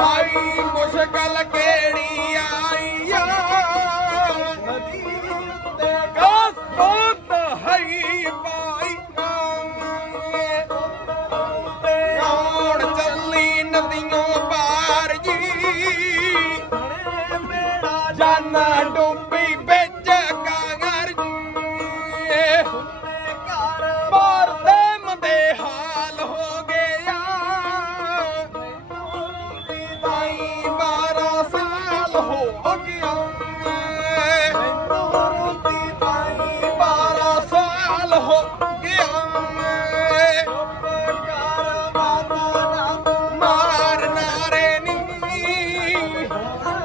ਭਾਈ ਮੁਸ਼ਕਲ ਕਿਹੜੀ Oh.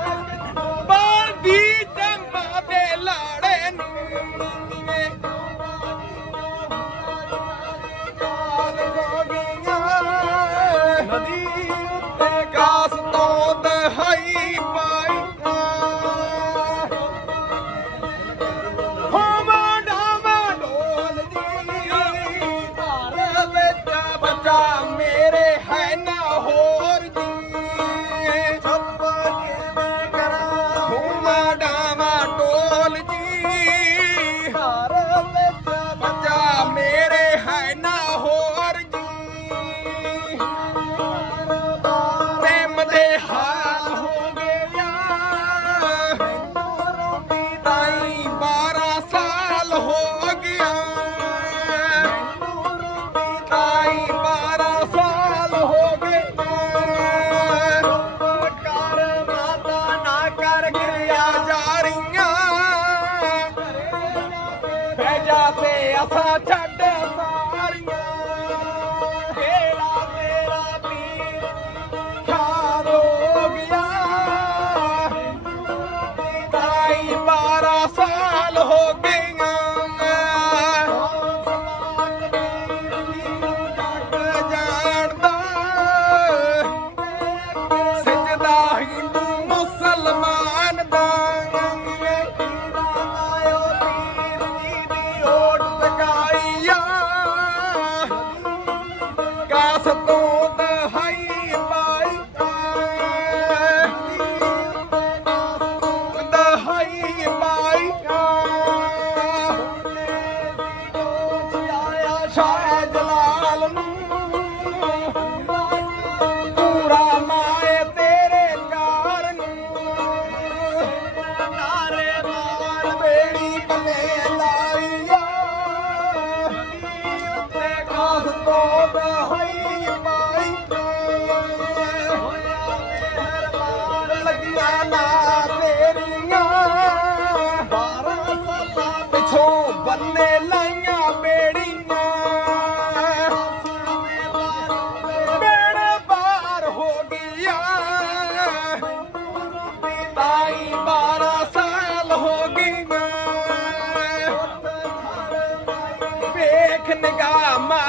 கண்ணுக்கா அம்மா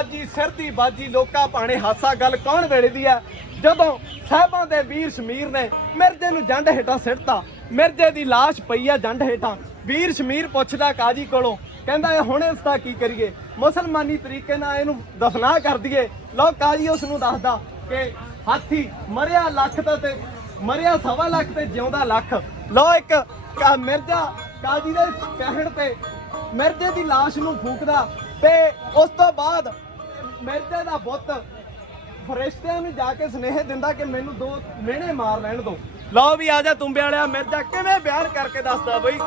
ਇਸ਼ਕ ਸਿਰ ਦੀ ਬਾਜੀ, ਲੋਕਾਂ ਭਾਣੇ ਹਾਸਾ, ਗੱਲ ਕੌਣ ਵੇਲੇ ਦੀ ਆ ਜਦੋਂ ਸਾਹਿਬਾਂ ਦੇ ਵੀਰ ਸ਼ਮੀਰ ਨੇ ਮਿਰਜ਼ੇ ਨੂੰ ਜੰਡ ਹੇਠਾਂ ਸਿੱਟਤਾ, ਮਿਰਜ਼ੇ ਦੀ ਲਾਸ਼ ਪਈ ਆ ਜੰਡ ਹੇਠਾਂ। ਵੀਰ ਸ਼ਮੀਰ ਪੁੱਛਦਾ ਕਾਜੀ ਕੋਲੋਂ, ਕਹਿੰਦਾ, ਇਹ ਹੁਣ ਇਸ ਦਾ ਕੀ ਕਰੀਏ? ਮੁਸਲਮਾਨੀ ਤਰੀਕੇ ਨਾਲ ਇਹਨੂੰ ਦਫਨਾ ਕਰ ਦਈਏ। ਲਓ, ਕਾਜੀ ਉਸ ਨੂੰ ਦੱਸਦਾ ਕਿ ਹਾਥੀ ਮਰਿਆ ਲੱਖ ਦਾ ਤੇ ਮਰਿਆ ਸਵਾ ਲੱਖ ਤੇ ਜਿਉਂਦਾ ਲੱਖ। ਲਓ ਇੱਕ ਕਾ- ਮਿਰਜ਼ਾ ਕਾਜੀ ਦੇ ਕਹਿਣ ਤੇ ਮਿਰਜ਼ੇ ਦੀ ਲਾਸ਼ ਨੂੰ ਫੂਕਦਾ ਤੇ ਉਸ ਤੋਂ ਬਾਅਦ ਮਿਰਜ਼ੇ ਦਾ ਬੁੱਤ ਫਰਿਸ਼ਤਿਆਂ ਨੂੰ ਜਾ ਕੇ ਸੁਨੇਹੇ ਦਿੰਦਾ ਕਿ ਮੈਨੂੰ ਦੋ ਮਿਹਣੇ ਮਾਰ ਲੈਣ ਦੋ ਲਓ ਵੀ ਆ ਜਾ ਤੁੰਬੇ ਵਾਲਿਆ, ਮਿਰਜ਼ਾ ਕਿਵੇਂ ਬਿਆਨ ਕਰਕੇ ਦੱਸਦਾ ਬਈ?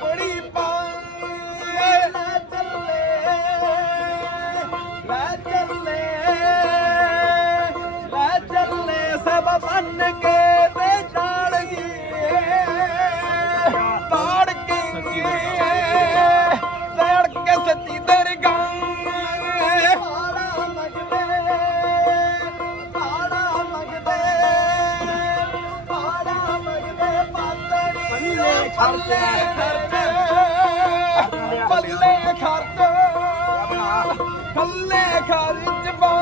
Buddy. ਪਾਤੜੀ ਖਰਚ। ਪੱਲੇ ਖਰਚ। ਪੱਲੇ ਖਰਚ ਬਾ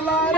lot